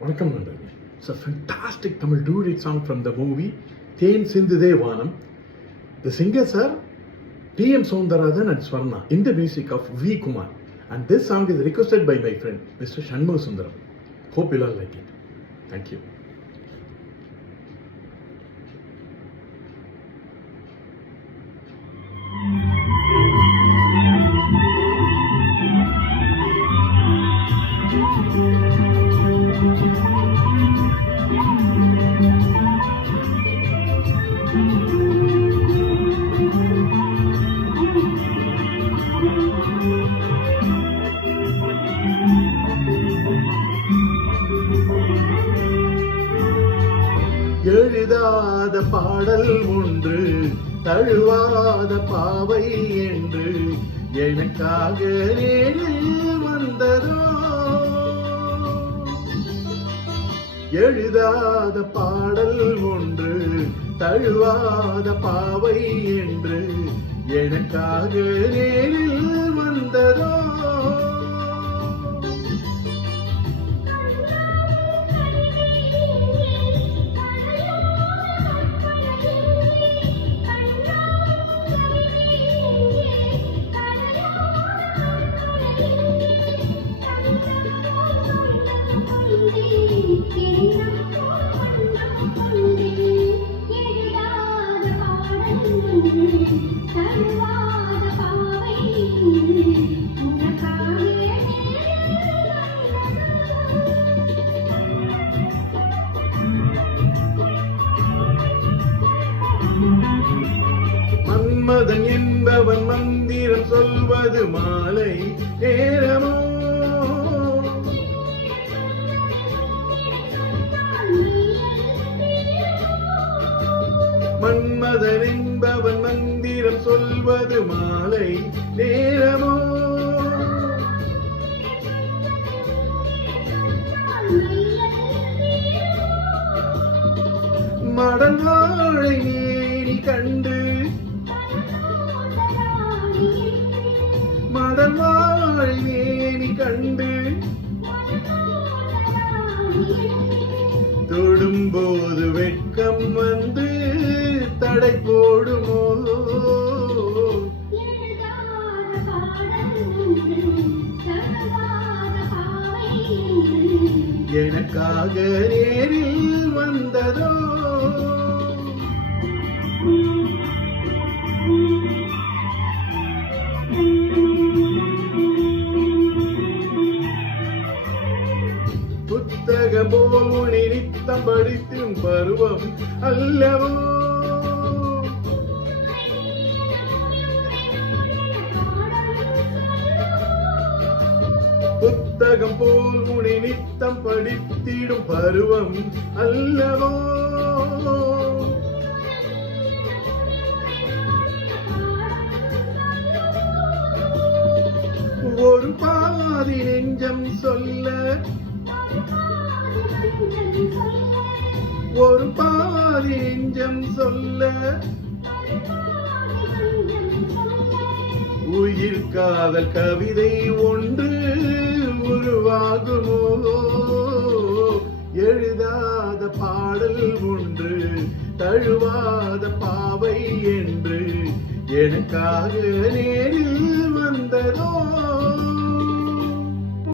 வணக்கம் நண்பர்களே. It's a fantastic Tamil duet song from the movie Then Sindhude Vanam. The singers are T.M. Soundaradhan and Swarna in the music of V. Kumar. And this song is requested by my friend Mr. Shanmugha Sundaram. Hope you all like it. Thank you. எழுதாத பாடல் ஒன்று, தழுவாத பாவை என்று எனக்காக நேரில் வந்ததோ. எழுதாத பாடல் ஒன்று, தழுவாத பாவை என்று எனக்காக நேரில் வந்ததோ. மன்மதன் என்பவன் மந்திரம் சொல்வது மாலை நேரமோ. மன்மதன் என்பவன் மந்திரம் சொல்வது மாலை நேரமோ. மடல் வாழை நீ கண்டு, மடல் வாழை நீ கண்டு தொடும்போது வெட்கம் வந்து தடை போடுமோ. எனக்காக நேரில் வந்ததோ. புத்தகம் போல் நித்தம் படித்தும் பருவம் அல்லவோ. புத்தகம் போல் முனி நித்தம் படித்திடும் பருவம் அல்லவோ. ஒரு பாதி நெஞ்சம் சொல்ல, ஒரு பாதி நெஞ்சம் சொல்ல உயிர் காதல் கவிதை ஒன்று உருவாகுமோ. எழுதாத பாடல் ஒன்று, தழுவாத பாவை என்று எனக்காக நேரில் வந்ததோ.